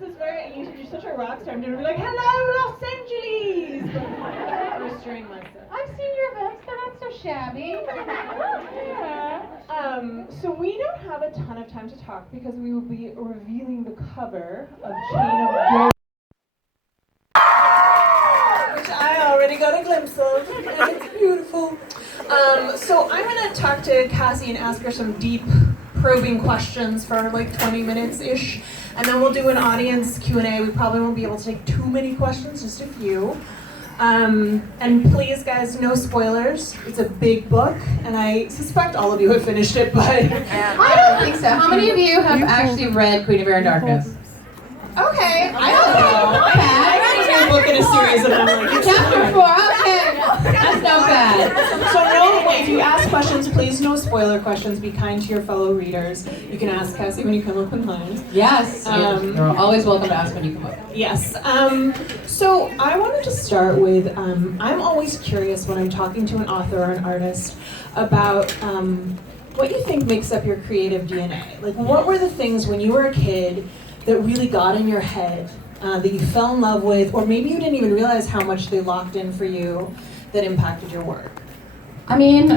This is very, you're such a rock star. I'm going to be like, hello, Los Angeles! But I'm restraining myself. I've seen your events, they're not so shabby. Yeah. So we don't have a ton of time to talk because we will be revealing the cover of Chain of Gold, which I already got a glimpse of, and it's beautiful. So I'm going to talk to Cassie and ask her some deep, probing questions for like 20 minutes-ish, and then we'll do an audience Q&A. We probably won't be able to take too many questions, just a few. And please, guys, no spoilers. It's a big book, and I suspect all of you have finished it, but I don't think so. How many of you have actually read Queen of Air and Darkness? okay, I don't know. I read a book in a series of them. Like, Chapter 4, okay. That's not bad. So no, if you ask questions, please no spoiler questions. Be kind to your fellow readers. You can ask Cassie when you come up behind. Yes, you're always welcome to ask when you come up. Yes. So I wanted to start with, I'm always curious when I'm talking to an author or an artist about what you think makes up your creative DNA. Like, what were the things when you were a kid that really got in your head, that you fell in love with, or maybe you didn't even realize how much they locked in for you, that impacted your work? I mean,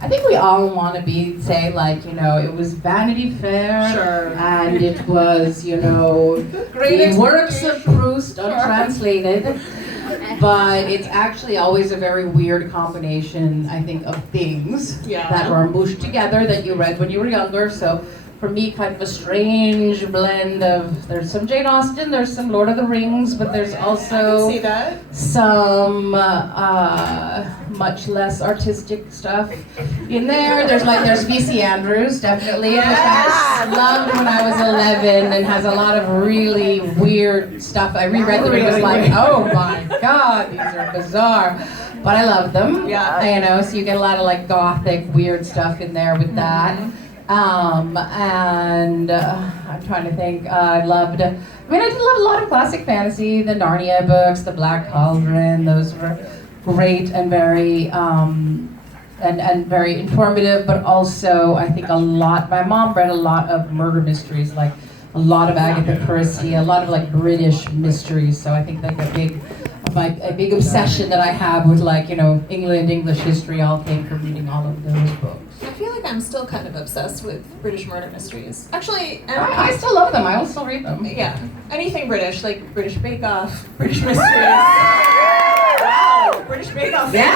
I think we all want to say like, it was Vanity Fair, Sure. And it was, the works of Proust untranslated. But it's actually always a very weird combination, I think, of things that were mushed together that you read when you were younger. So for me, kind of a strange blend of, there's some Jane Austen, there's some Lord of the Rings, but there's also some much less artistic stuff in there. There's V.C. Andrews, definitely, which I loved when I was 11 and has a lot of really weird stuff. I reread them and was like, oh my God, these are bizarre. But I love them, so you get a lot of like gothic, weird stuff in there with that. And I'm trying to think, I did love a lot of classic fantasy, the Narnia books, the Black Cauldron, those were great and very, and very informative, but also I think my mom read a lot of murder mysteries, like a lot of Agatha Christie, a lot of like British mysteries, so I think like a big obsession that I have with like, England, English history all came from reading all of those books. I feel like I'm still kind of obsessed with British murder mysteries. Actually, I still love them. I will still read them. Yeah, anything British, like British Bake Off, British mysteries. Wow, British Bake Off. Yeah,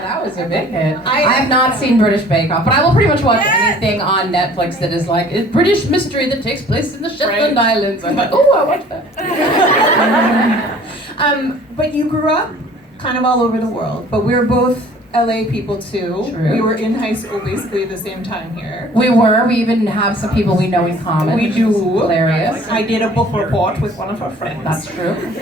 that was a big hit. I have not seen British Bake Off, but I will pretty much watch anything on Netflix that is like a British mystery that takes place in the Shetland Islands. I'm like, oh, I watch that. But you grew up kind of all over the world, but we're both LA people too. True. We were in high school basically at the same time here. We even have some people we know in common. We do. Hilarious. I did a book report with one of our friends. That's true. We did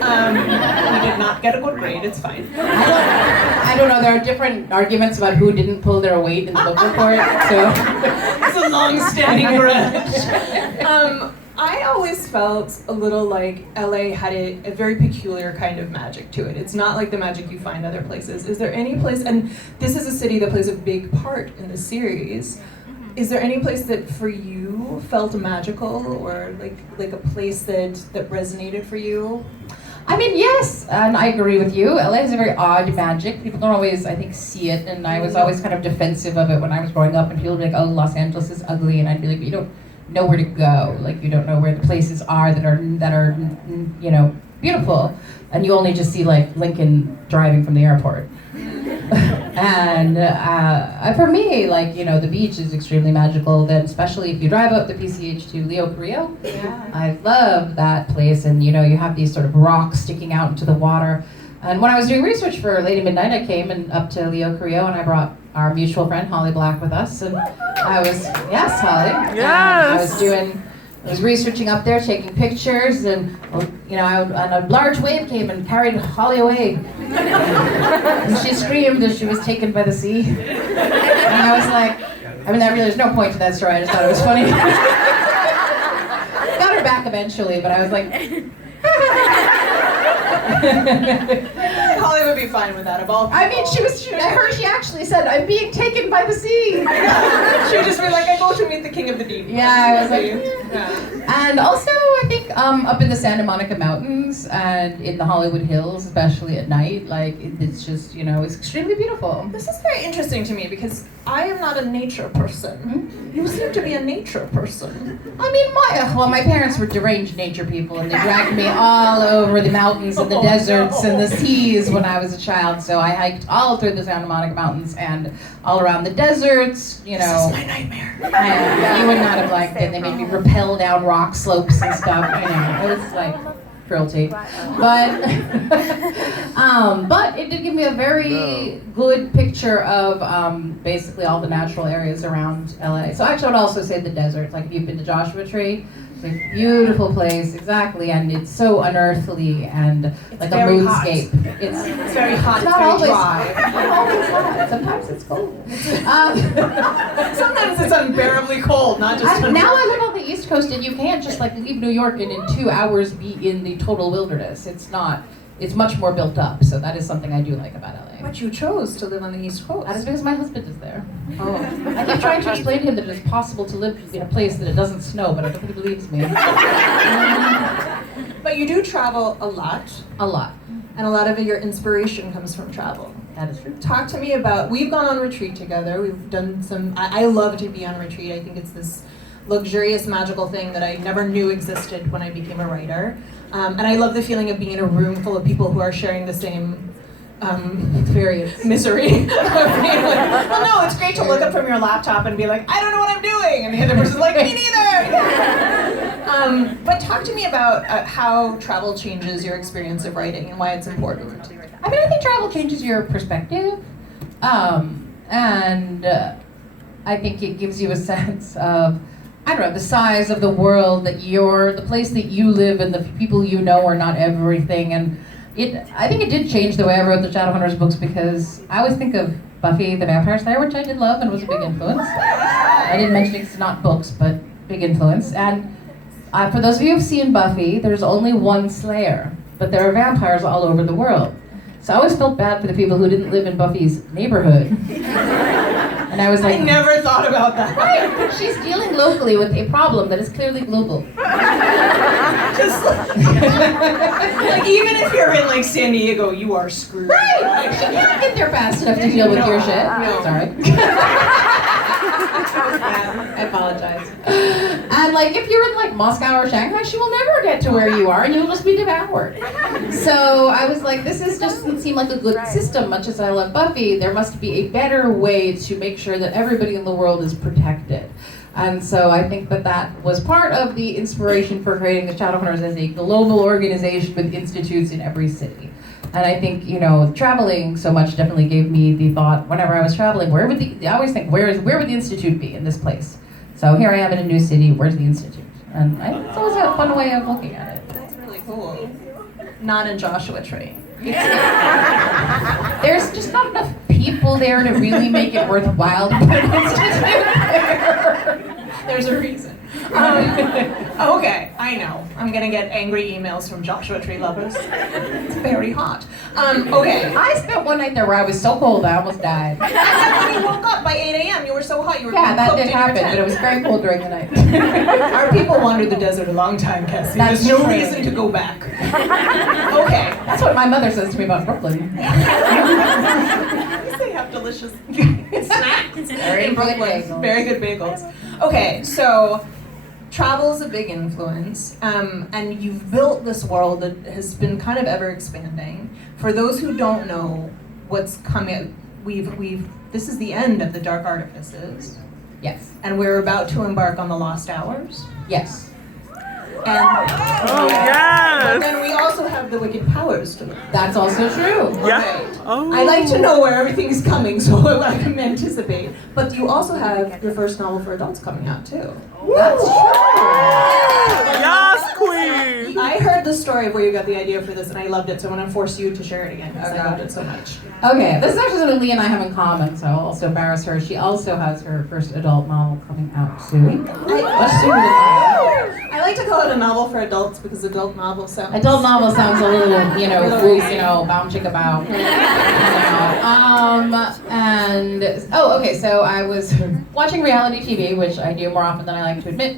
not get a good grade, it's fine. I don't know, there are different arguments about who didn't pull their weight in the book report, so. It's a long-standing grudge. I always felt a little like LA had a very peculiar kind of magic to it. It's not like the magic you find other places. Is there any place, and this is a city that plays a big part in the series, is there any place that for you felt magical, or like a place that resonated for you? I mean, yes, and I agree with you. LA has a very odd magic. People don't always, I think, see it, and I was always kind of defensive of it when I was growing up, and people would be like, oh, Los Angeles is ugly, and I'd be like, but you don't know where to go. Like, you don't know where the places are that are beautiful, and you only just see like Lincoln driving from the airport. And for me, like, the beach is extremely magical. Then, especially if you drive up the PCH to Leo Carrillo, I love that place. And you have these sort of rocks sticking out into the water. And when I was doing research for Lady Midnight, I came up to Leo Carrillo, and I brought our mutual friend Holly Black with us. And I was, yes, Holly. Yes. I was researching up there, taking pictures, and and a large wave came and carried Holly away. And she screamed as she was taken by the sea. And I was like, there's no point to that story, I just thought it was funny. Got her back eventually, but I was like, Holly would be fine with that, of all people. I heard she actually said, I'm being taken by the sea. She would just be like, I go to meet the king of the deep. Yeah, I was like, And also, I think up in the Santa Monica Mountains and in the Hollywood Hills, especially at night. Like, it's just, you know, it's extremely beautiful. This is very interesting to me because I am not a nature person. Mm-hmm. You seem to be a nature person. I mean, my parents were deranged nature people, and they dragged me all over the mountains and the deserts and the seas when I was a child. So I hiked all through the Santa Monica Mountains and all around the deserts, you know. This is my nightmare. You would not have liked it. They made me rappel down rock slopes and stuff. You know, it was like cruelty. But but it did give me a very good picture of basically all the natural areas around LA. So actually, I would also say the desert. Like if you've been to Joshua Tree, it's a beautiful place, exactly, and it's so unearthly and it's like a moonscape. It's very hot. It's not very always dry. It's not always hot. Sometimes it's cold. Sometimes it's unbearably cold, not just. Now I live on the East Coast, and you can't just like leave New York and in 2 hours be in the total wilderness. It's not. It's much more built up. So that is something I do like about LA. But you chose to live on the East Coast. That is because my husband is there. Oh. I keep trying to explain to him that it is possible to live in a place that it doesn't snow, but I don't think he believes me. But you do travel a lot. A lot. And a lot of your inspiration comes from travel. That is true. Talk to me about, we've gone on retreat together. We've done some, I love to be on retreat. I think it's this luxurious, magical thing that I never knew existed when I became a writer. And I love the feeling of being in a room full of people who are sharing the same misery. Of being like, well, no, it's great to look up from your laptop and be like, I don't know what I'm doing. And the other person's like, me neither. But talk to me about how travel changes your experience of writing and why it's important. I mean, I think travel changes your perspective. And I think it gives you a sense of, I don't know, the size of the world that the place that you live and the people you know are not everything. And I think it did change the way I wrote the Shadowhunters books because I always think of Buffy the Vampire Slayer, which I did love and was a big influence. I didn't mention it's not books, but big influence. And for those of you who've seen Buffy, there's only one Slayer, but there are vampires all over the world. So I always felt bad for the people who didn't live in Buffy's neighborhood. And I was like, I never thought about that. Right, she's dealing locally with a problem that is clearly global. Just like even if you're in like San Diego, you are screwed. Right, she can't get there fast enough to deal with your shit. No. Sorry. I apologize. And like if you're in like Moscow or Shanghai, she will never get to where you are and you'll just be devoured. So I was like, this just doesn't seem like a good system. Much as I love Buffy, there must be a better way to make sure that everybody in the world is protected. And so I think that was part of the inspiration for creating the Shadowhunters as a global organization with institutes in every city. And I think, you know, traveling so much definitely gave me the thought, whenever I was traveling, I always think, where would the institute be in this place? So here I am in a new city, where's the institute? And it's always a fun way of looking at it. That's really cool. Not in Joshua Tree. There's just not enough people there to really make it worthwhile to put an institute there. There's a reason. Okay, I know. I'm gonna get angry emails from Joshua Tree lovers. It's very hot. Okay. I spent one night there where I was so cold I almost died. When you woke up by 8 a.m., you were so hot you were Yeah, that cooked did in your happen, tent. but it was very cold during the night. Our people wandered the desert a long time, Cassie. That's There's no true. reason to go back. Okay. That's what my mother says to me about Brooklyn. They have delicious snacks in Brooklyn. Very good bagels. Okay, so travel is a big influence, and you've built this world that has been kind of ever expanding. For those who don't know what's coming, this is the end of the Dark Artifices. Yes. And we're about to embark on the Lost Hours. Yes. And yes! but then we also have the Wicked Powers to look. That's also true. Yeah. Right. Oh. I like to know where everything's coming so I can anticipate. But you also have your first novel for adults coming out too. That's true. Yes, queen! I heard the story of where you got the idea for this and I loved it, so I'm going to force you to share it again because I loved it so much. Okay, this is actually something Leigh and I have in common, so I'll also embarrass her. She also has her first adult novel coming out soon. Much sooner than mine. I like to call it a novel for adults because adult novel sounds... Adult novel sounds a little, boom chicka bow. So I was watching reality TV, which I do more often than I like to admit,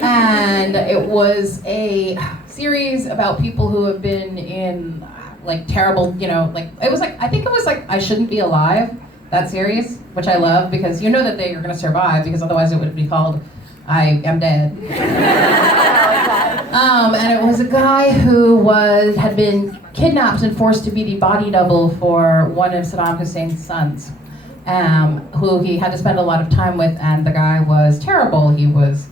and it was a series about people who have been in terrible, I think it was I Shouldn't Be Alive, that series, which I love because you know that they are going to survive because otherwise it would be called I Am Dead. And it was a guy who had been kidnapped and forced to be the body double for one of Saddam Hussein's sons, who he had to spend a lot of time with, and the guy was terrible. He was,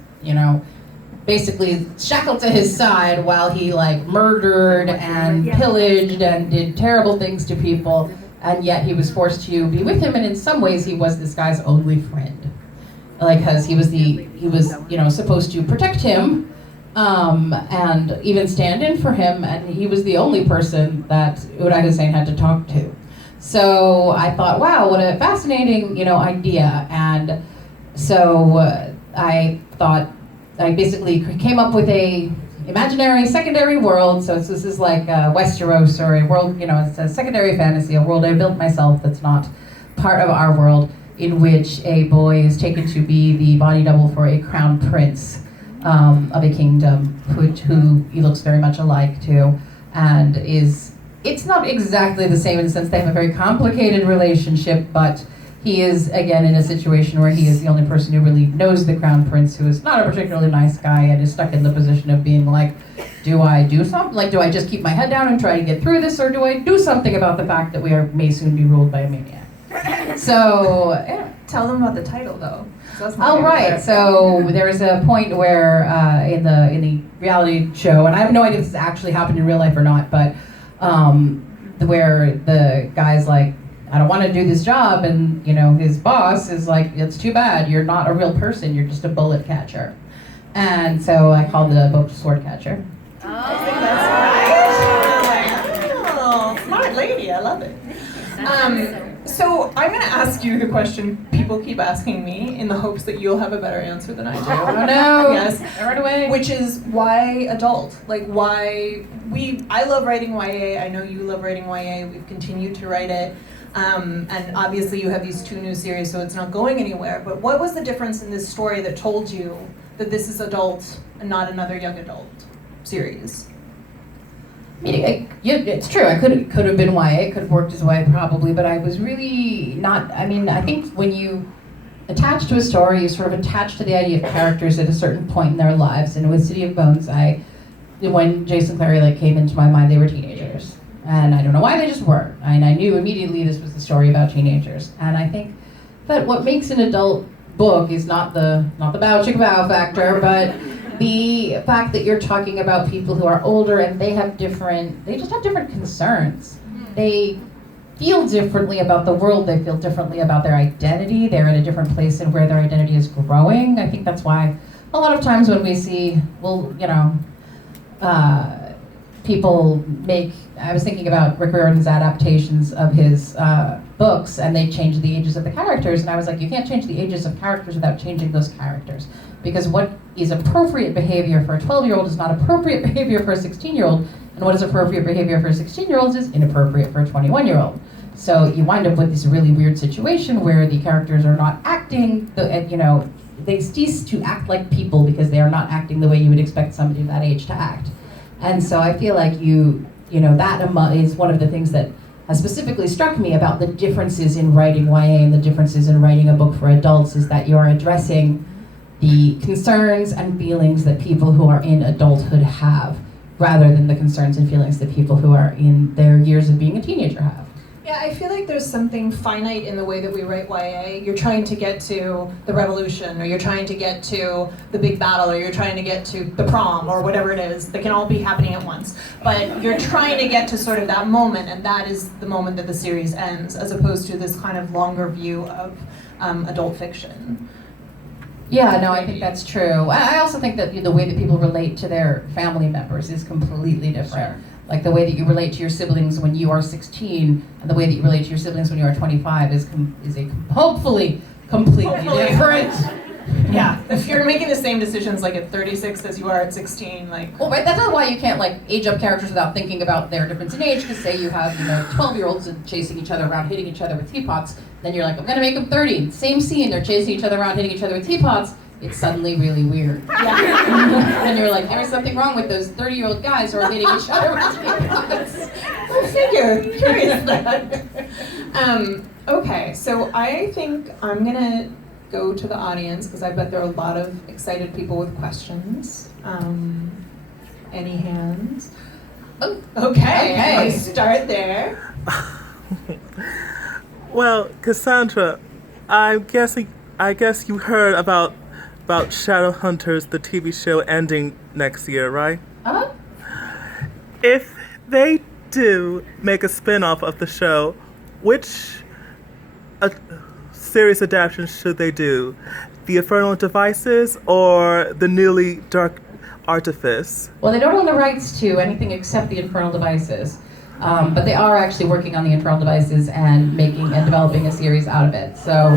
basically shackled to his side while he murdered and pillaged and did terrible things to people, and yet he was forced to be with him, and in some ways he was this guy's only friend. Because he was supposed to protect him, and even stand in for him, and he was the only person that Uday Hussein had to talk to. So I thought, wow, what a fascinating, idea. And so I thought, I basically came up with a imaginary secondary world. So this is like Westeros, or a world, it's a secondary fantasy, a world I built myself that's not part of our world, in which a boy is taken to be the body double for a crown prince of a kingdom, who he looks very much alike to, and it's not exactly the same in the sense they have a very complicated relationship, but he is, again, in a situation where he is the only person who really knows the crown prince, who is not a particularly nice guy and is stuck in the position of being do I do something? Do I just keep my head down and try to get through this, or do I do something about the fact that we may soon be ruled by a maniac? So, yeah. Tell them about the title, though. Oh, right. So there's a point where in the reality show, and I have no idea if this actually happened in real life or not, but where the guy's I don't want to do this job, and his boss is it's too bad, you're not a real person, you're just a bullet catcher. And so I called the book Sword Catcher. Oh, I think that's right. Smart lady, I love it. So I'm going to ask you the question people keep asking me in the hopes that you'll have a better answer than I do. Oh no! Yes, right away. Which is, why adult? Why I love writing YA. I know you love writing YA. We've continued to write it, and obviously you have these 2 new series, so it's not going anywhere. But what was the difference in this story that told you that this is adult and not another young adult series? I mean, it's true. I could have been YA. It could have worked as YA probably, but I was really not. I mean, I think when you attach to a story, you sort of attach to the idea of characters at a certain point in their lives. And with City of Bones, when Jason Clare Leigh came into my mind, they were teenagers, and I don't know why, they just were. And I knew immediately this was the story about teenagers. And I think that what makes an adult book is not the bow chicka bow factor, but the fact that you're talking about people who are older and they just have different concerns. They feel differently about the world, they feel differently about their identity, they're in a different place in where their identity is growing. I think that's why a lot of times when we see, people make, I was thinking about Rick Riordan's adaptations of his books, and they change the ages of the characters, and I was like, you can't change the ages of characters without changing those characters. Because what is appropriate behavior for a 12-year-old is not appropriate behavior for a 16-year-old, and what is appropriate behavior for a 16-year-old is inappropriate for a 21-year-old. So you wind up with this really weird situation where the characters are not acting, they cease to act like people because they are not acting the way you would expect somebody that age to act. And so I feel like that is one of the things that has specifically struck me about the differences in writing YA and the differences in writing a book for adults, is that you're addressing the concerns and feelings that people who are in adulthood have, rather than the concerns and feelings that people who are in their years of being a teenager have. Yeah, I feel like there's something finite in the way that we write YA. You're trying to get to the revolution, or you're trying to get to the big battle, or you're trying to get to the prom, or whatever it is. They can all be happening at once. But you're trying to get to sort of that moment, and that is the moment that the series ends, as opposed to this kind of longer view of adult fiction. Yeah, no, I think that's true. I also think that the way that people relate to their family members is completely different. Sure. Like the way that you relate to your siblings when you are 16 and the way that you relate to your siblings when you are 25 is hopefully completely different. Yeah, if you're making the same decisions like at 36 as you are at 16, like. Well, right, that's not why you can't like age up characters without thinking about their difference in age, because say you have, 12-year-olds chasing each other around, hitting each other with teapots, then you're like, I'm gonna make them 30. Same scene, they're chasing each other around, hitting each other with teapots. It's suddenly really weird. Yeah. And you're like, there's something wrong with those 30-year-old guys who are hitting each other with teapots. Go figure. Curious that. Okay, so I think I'm gonna go to the audience because I bet there are a lot of excited people with questions. Any hands? Oh, okay. Start there. Well, Cassandra, I guess you heard about Shadowhunters, the TV show ending next year, right? Uh-huh. If they do make a spin-off of the show, which series adaptation should they do? The Infernal Devices or the newly Dark Artifice? Well, they don't own the rights to anything except the Infernal Devices. But they are actually working on the Infernal Devices and making and developing a series out of it. So.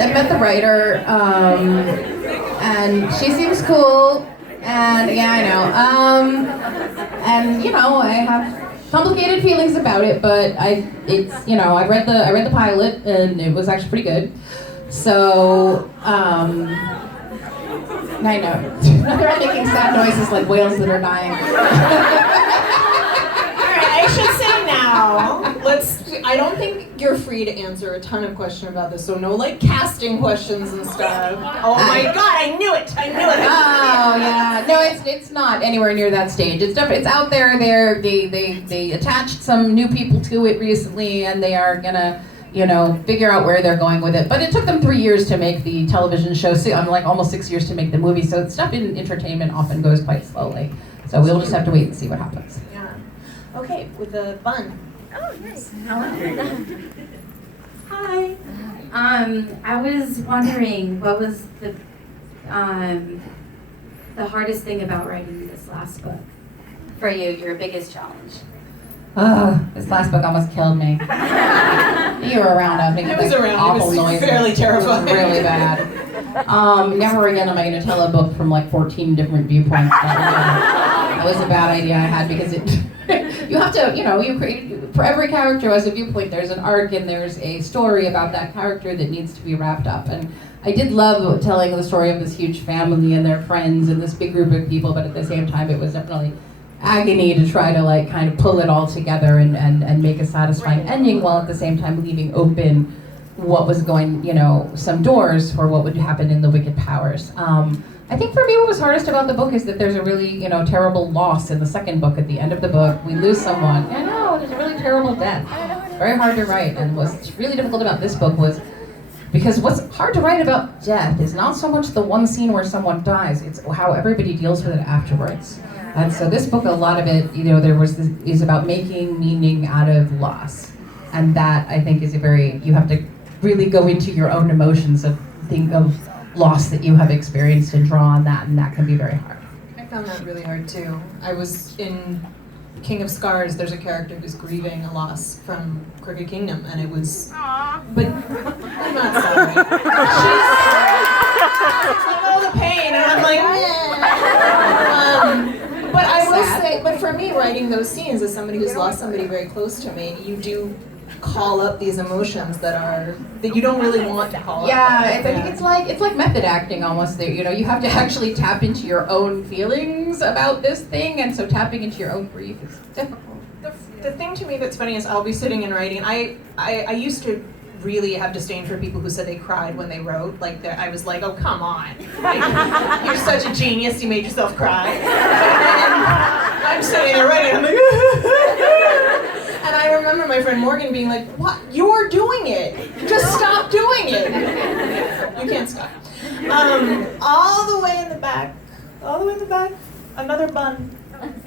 I've met the writer, and she seems cool, and yeah, I know. And I have complicated feelings about it, but I read the pilot, and it was actually pretty good. So, I know. They're all making sad noises like whales that are dying. I should say now, I don't think you're free to answer a ton of questions about this, so no casting questions and stuff. Oh my god, I knew it! Oh yeah, no, it's not anywhere near that stage. It's out there. They attached some new people to it recently, and they are gonna, figure out where they're going with it. But it took them 3 years to make the television show. So I'm almost 6 years to make the movie. So stuff in entertainment often goes quite slowly. So we'll just have to wait and see what happens. Yeah. Okay, with the bun. Oh, nice. Hi. I was wondering what was the hardest thing about writing this last book for you, your biggest challenge? This last book almost killed me. You were around. I think it was around. Awful it was noises. fairly terrifying. It was really bad. Never again am I going to tell a book from 14 different viewpoints. That was a bad idea I had because you have to, you create, for every character as a viewpoint, there's an arc and there's a story about that character that needs to be wrapped up. And I did love telling the story of this huge family and their friends and this big group of people, but at the same time, it was definitely agony to try to kind of pull it all together and make a satisfying ending while at the same time leaving open what was going, some doors for what would happen in the Wicked Powers. I think for me what was hardest about the book is that there's a really, terrible loss in the second book. At the end of the book, we lose someone. I know, there's a really terrible death. Very hard to write, and what's really difficult about this book was because what's hard to write about death is not so much the one scene where someone dies, it's how everybody deals with it afterwards. And so this book, a lot of it, is about making meaning out of loss. And that, I think, is you have to really go into your own emotions of think of loss that you have experienced and draw on that, and that can be very hard. I found that really hard too. I was in King of Scars, there's a character who's grieving a loss from Crooked Kingdom, and it was... But I'm not sorry. She's like, oh, the pain, and I'm like, but I will say, but for me, writing those scenes as somebody who's lost somebody very close to me, you do call up these emotions that you don't really want to call up. I think it's like method acting almost. There, you have to actually tap into your own feelings about this thing, and so tapping into your own grief is difficult. The thing to me that's funny is I'll be sitting and writing. I used to really have disdain for people who said they cried when they wrote. I was like, oh, come on. You're such a genius, you made yourself cry. And I'm sitting there writing, I'm like, and I remember my friend Morgan being like, what? You're doing it. Just stop doing it. You can't stop. All the way in the back, another bun.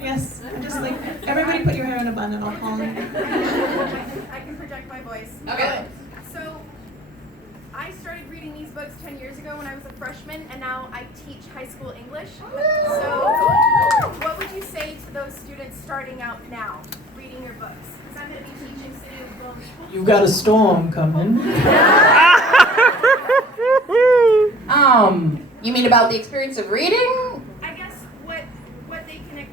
Yes, just everybody put your hair in a bun and I'll call you. I can project my voice. Okay. So, I started reading these books 10 years ago when I was a freshman, and now I teach high school English. So what would you say to those students starting out now, reading your books? Because I'm going to be teaching City of Global. You've got a storm coming. You mean about the experience of reading? I guess what they can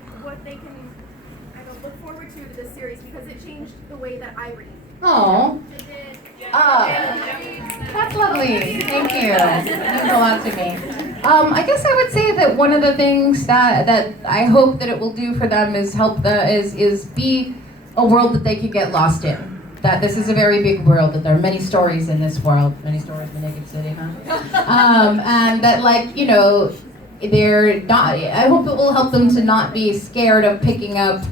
I don't look forward to this series, because it changed the way that I read. Oh. Did it? That's lovely. Thank you. It means a lot to me. I guess I would say that one of the things that I hope that it will do for them is help is be a world that they can get lost in. That this is a very big world, that there are many stories in this world. Many stories in the Naked City, huh? And that, like, you know, they're not, I hope it will help them to not be scared of picking up,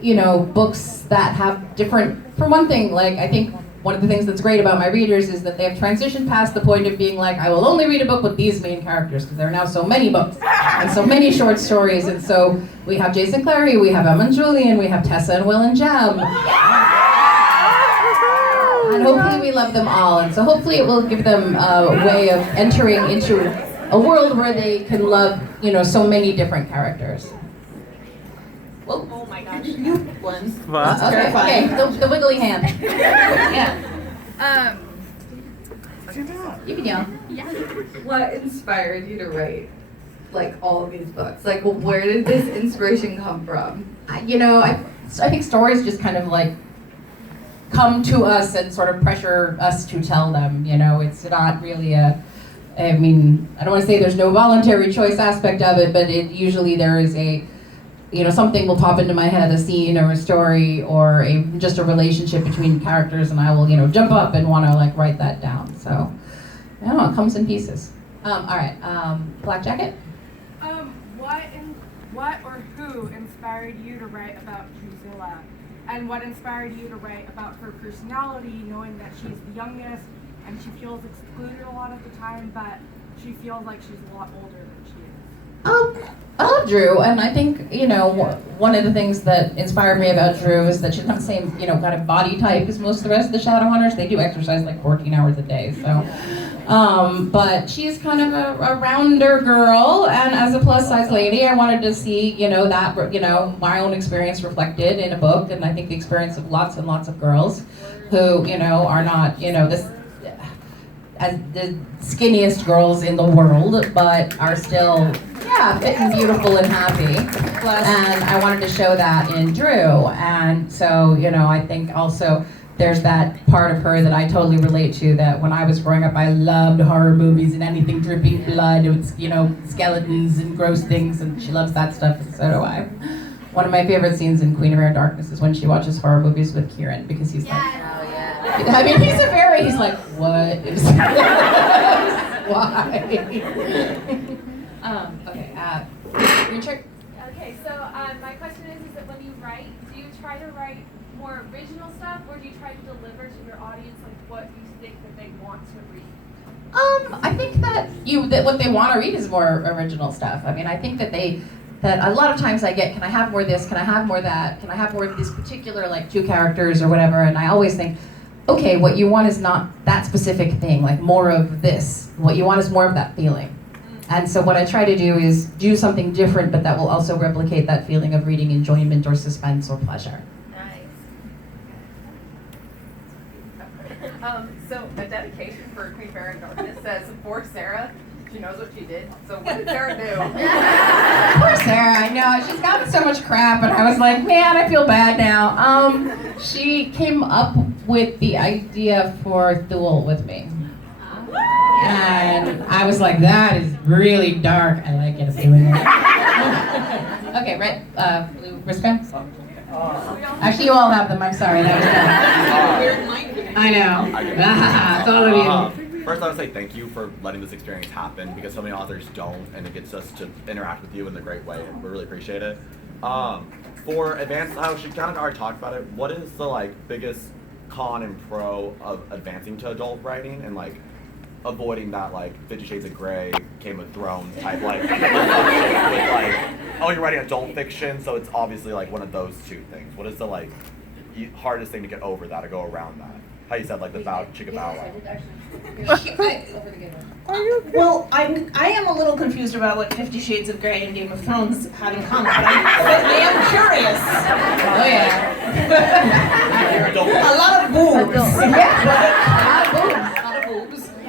you know, books that have different, for one thing, like, I think one of the things that's great about my readers is that they have transitioned past the point of being like, I will only read a book with these main characters, because there are now so many books, and so many short stories, and so we have Jason Clary, we have Emma and Julian, we have Tessa and Will and Jem. And hopefully we love them all, and so hopefully it will give them a way of entering into a world where they can love, you know, so many different characters. Whoa. Oh my gosh. One. Was? Okay, the wiggly hand. Yeah. You can yell. What inspired you to write, like, all of these books? Like, where did this inspiration come from? You know, I think stories just kind of like come to us and sort of pressure us to tell them. You know, it's not really I mean, I don't want to say there's no voluntary choice aspect of it, but usually there is a, you know, something will pop into my head, a scene or a story or just a relationship between characters, and I will, you know, jump up and want to, like, write that down. So, I don't know, it comes in pieces. All right, Black Jacket? What or who inspired you to write about Drusilla? And what inspired you to write about her personality, knowing that she's the youngest and she feels excluded a lot of the time, but she feels like she's a lot older than she is? I love Drew, and I think, you know, one of the things that inspired me about Drew is that she's not the same, you know, kind of body type as most of the rest of the Shadowhunters. They do exercise like 14 hours a day, so. But she's kind of a rounder girl, and as a plus size lady, I wanted to see, you know, that, you know, my own experience reflected in a book, and I think the experience of lots and lots of girls who, you know, are not, you know, as the skinniest girls in the world, but are still, yeah, fit and beautiful and happy. And I wanted to show that in Drew. And so, you know, I think also there's that part of her that I totally relate to, that when I was growing up, I loved horror movies and anything dripping blood. It was, you know, skeletons and gross things, and she loves that stuff, and so do I. One of my favorite scenes in Queen of Air Darkness is when she watches horror movies with Kieran, because he's like, I mean, he's like, what is why? Okay, Richard? Okay, so my question is that when you write, do you try to write more original stuff, or do you try to deliver to your audience like what you think that they want to read? I think that what they want to read is more original stuff. I mean, I think that a lot of times I get, can I have more of this, can I have more of that, can I have more of this particular, like, 2 characters or whatever, and I always think, okay, what you want is not that specific thing, like more of this. What you want is more of that feeling. And so what I try to do is do something different, but that will also replicate that feeling of reading enjoyment or suspense or pleasure. So a dedication for Queen Fair and Darkness says, for Sarah, she knows what she did. So what did Sarah do? Poor Sarah, I know. She's gotten so much crap, and I was like, man, I feel bad now. She came up with the idea for Thule with me. And I was like, that is really dark. I like it. I'm doing it. Okay, right, blue wristband? Actually, you all have them. I'm sorry. That was bad. I know. It's all of you. First, I want to say thank you for letting this experience happen, because so many authors don't, and it gets us to interact with you in a great way, and we really appreciate it. For advanced, she kind of already talked about it. What is the, like, biggest con and pro of advancing to adult writing and, like, avoiding that, like, 50 Shades of Grey, Game of Thrones type, like, with, like, oh, you're writing adult fiction, so it's obviously, like, one of those two things. What is the, like, hardest thing to get over that or go around that? how you said like the bow chicka bow wow. Well, I am a little confused about what 50 Shades of Grey and Game of Thrones had in common, but I am curious. Oh yeah. A lot of boobs.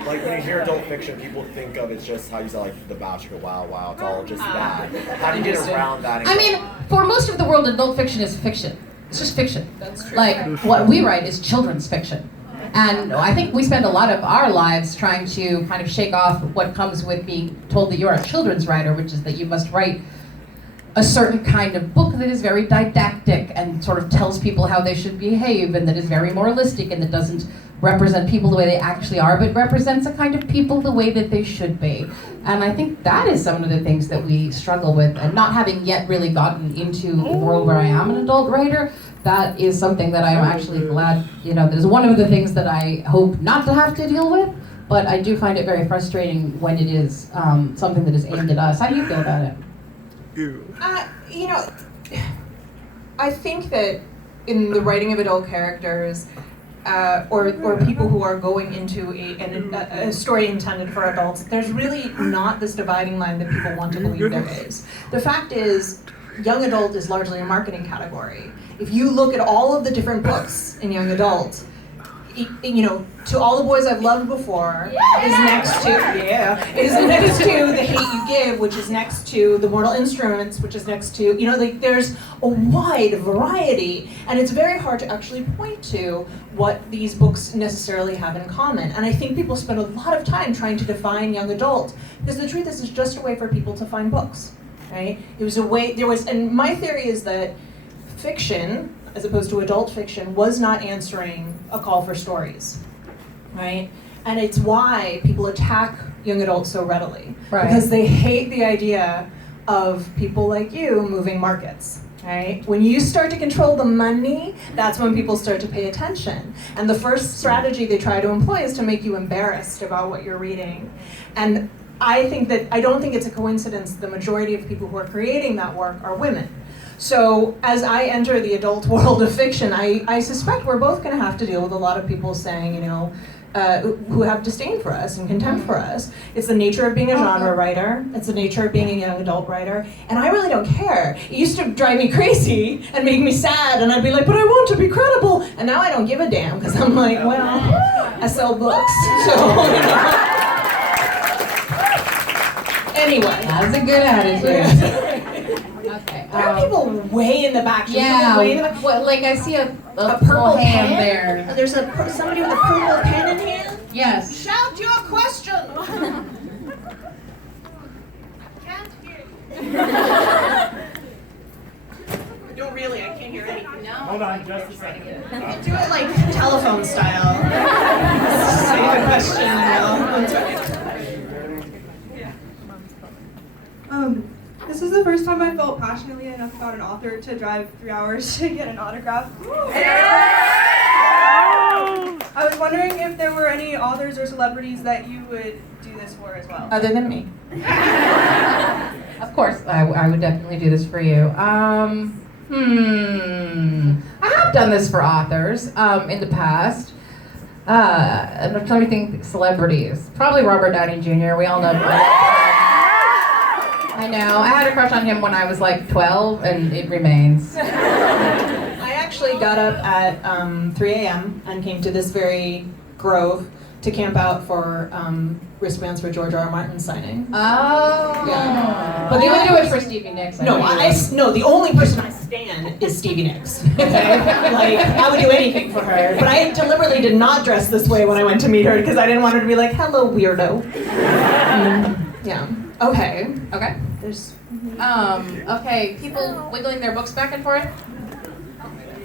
Like when you hear adult fiction, people think of it's just how you say like the bow chicka wow wow. It's all just that. How do you get around that? I mean, for most of the world, adult fiction is fiction. It's just fiction. That's true. Like, what we write is children's fiction. And I think we spend a lot of our lives trying to kind of shake off what comes with being told that you're a children's writer, which is that you must write a certain kind of book that is very didactic and sort of tells people how they should behave, and that is very moralistic, and that doesn't represent people the way they actually are, but represents a kind of people the way that they should be. And I think that is some of the things that we struggle with, and not having yet really gotten into the world where I am an adult writer, that is something that I'm actually glad, that is one of the things that I hope not to have to deal with, but I do find it very frustrating when it is something that is aimed at us. How do you feel about it? I think that in the writing of adult characters, or people who are going into a story intended for adults, there's really not this dividing line that people want to believe there is. The fact is, young adult is largely a marketing category. If you look at all of the different books in young adult, To All the Boys I've Loved Before is next to The Hate You Give, which is next to The Mortal Instruments, which is next to, there's a wide variety, and it's very hard to actually point to what these books necessarily have in common. And I think people spend a lot of time trying to define young adult, because the truth is it's just a way for people to find books, right? And my theory is that fiction, as opposed to adult fiction, was not answering a call for stories, right? And it's why people attack young adults so readily, right? Because they hate the idea of people like you moving markets, right? When you start to control the money, that's when people start to pay attention. And the first strategy they try to employ is to make you embarrassed about what you're reading. And I don't think it's a coincidence the majority of people who are creating that work are women. So as I enter the adult world of fiction, I suspect we're both going to have to deal with a lot of people saying, who have disdain for us and contempt for us. It's the nature of being a genre writer. It's the nature of being a young adult writer. And I really don't care. It used to drive me crazy and make me sad, and I'd be like, but I want to be credible. And now I don't give a damn, because I'm like, well, I sell books. So, Anyway. That's a good attitude. Okay. There are people way in the back. Way in the back. Well, like I see a purple hand pen there. There's somebody with a purple pen in hand. Yes. Shout your question. Can't hear you. No, really, I can't hear anything. No. Hold on, just a second. You can do it like telephone style. Say the question. This is the first time I felt passionately enough about an author to drive 3 hours to get an autograph. I was wondering if there were any authors or celebrities that you would do this for as well. Other than me. Of course, I would definitely do this for you. I have done this for authors in the past. And I'm trying to think celebrities. Probably Robert Downey Jr. We all know. I know. I had a crush on him when I was like 12, and it remains. I actually got up at 3 a.m. and came to this very grove to camp out for wristbands for George R. R. Martin's signing. Oh. Yeah. But you would do it for Stevie Nicks. No, the only person I stand is Stevie Nicks. Okay? Like, I would do anything for her. But I deliberately did not dress this way when I went to meet her, because I didn't want her to be like, hello, weirdo. Yeah. Okay. There's. Okay. People wiggling their books back and forth.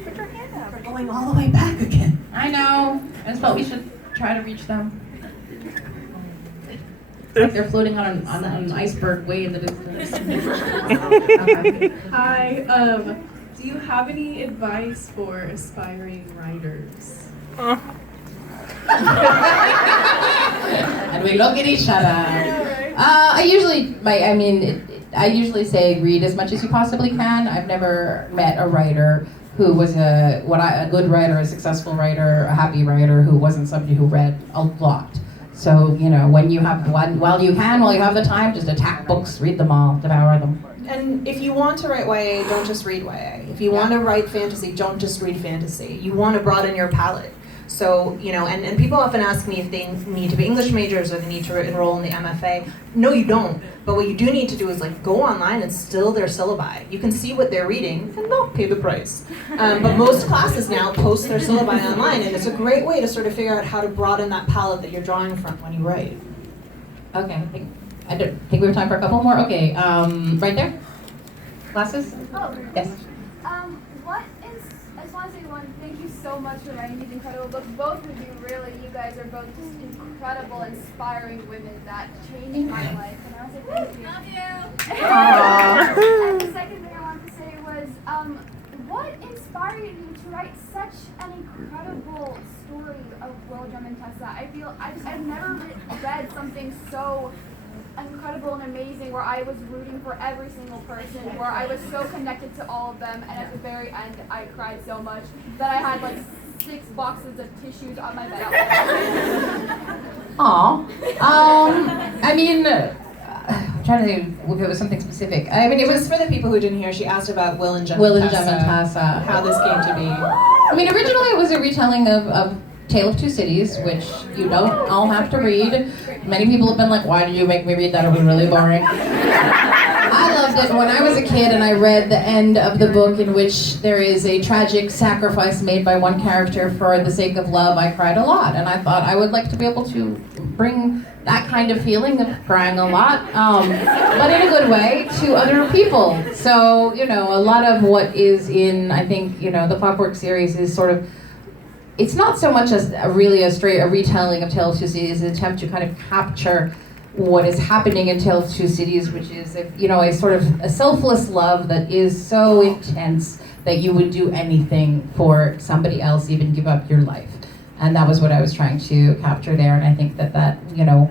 Put your hand up. We're going all the way back again. I know. I just felt we should try to reach them. Like they're floating on an iceberg way in the distance. Okay. Hi. Do you have any advice for aspiring writers? And we look at each other. I usually, I usually say read as much as you possibly can. I've never met a writer who was a good writer, a successful writer, a happy writer who wasn't somebody who read a lot. So, you know, when you have while you have the time, just attack books, read them all, devour them. And if you want to write YA, don't just read YA. If you want to write fantasy, don't just read fantasy. You want to broaden your palette. So, you know, and people often ask me if they need to be English majors or they need to enroll in the MFA. No, you don't. But what you do need to do is like go online and still their syllabi. You can see what they're reading and they'll pay the price. But most classes now post their syllabi online, and it's a great way to sort of figure out how to broaden that palette that you're drawing from when you write. Okay, I don't think we have time for a couple more. Okay, right there. Classes? Oh, yes. What is, I just want to say one, thank you so much for writing these incredible books. Both of you, really, you guys are both just incredible, inspiring women that changed my life. And I want to say thank you. Love you. And the second thing I wanted to say was, what inspired you to write such an incredible story of William and Tessa? I feel, I've never read something so incredible and amazing where I was rooting for every single person, where I was so connected to all of them, and at the very end I cried so much that I had like 6 boxes of tissues on my bed. Aw. I mean, I'm trying to think if it was something specific. I mean, it was for the people who didn't hear, she asked about Will and Jem and Tessa. How this came to be. I mean, originally it was a retelling of Tale of Two Cities, which you don't all have to read. Many people have been like, why did you make me read that? It was really boring. I loved it when I was a kid and I read the end of the book in which there is a tragic sacrifice made by one character for the sake of love. I cried a lot, and I thought I would like to be able to bring that kind of feeling of crying a lot, but in a good way, to other people. So, you know, a lot of what is in, I think, you know, the Clockwork series is sort of, it's not so much as a retelling of Tale of Two Cities, an attempt to kind of capture what is happening in Tale of Two Cities, which is, you know, a sort of a selfless love that is so intense that you would do anything for somebody else, even give up your life. And that was what I was trying to capture there, and I think that you know,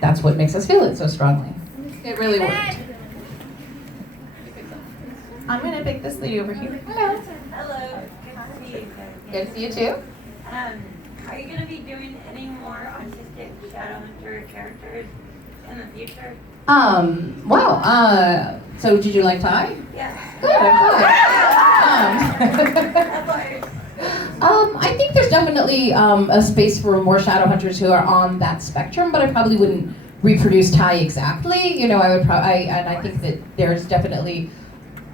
that's what makes us feel it so strongly. It really worked. I'm gonna pick this lady over here. Hello. Hello. Good to see you. Good to see you too. Are you going to be doing any more autistic Shadowhunter characters in the future? Well, so did you like Ty? Yeah. Good, I'm glad. I think there's definitely a space for more Shadowhunters who are on that spectrum, but I probably wouldn't reproduce Ty exactly. You know, and I think that there's definitely,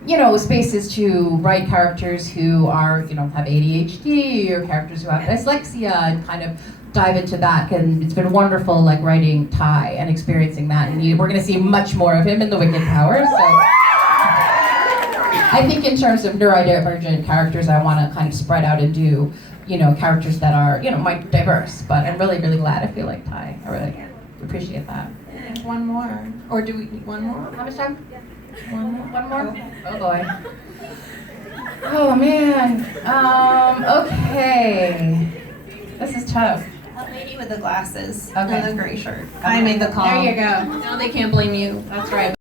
you know, spaces to write characters who are, you know, have ADHD or characters who have dyslexia and kind of dive into that. And it's been wonderful, like writing Ty and experiencing that. And we're going to see much more of him in the Wicked Power. So I think in terms of neurodivergent characters, I want to kind of spread out and do, you know, characters that are, you know, might diverse. But I'm really, really glad I feel like Ty. I really appreciate that. One more. Or do we need one more? How much time? One more? One more? Oh boy. Oh man. Okay. This is tough. A lady with the glasses Okay. and the gray shirt. I made the call. There you go. Now they can't blame you. That's right.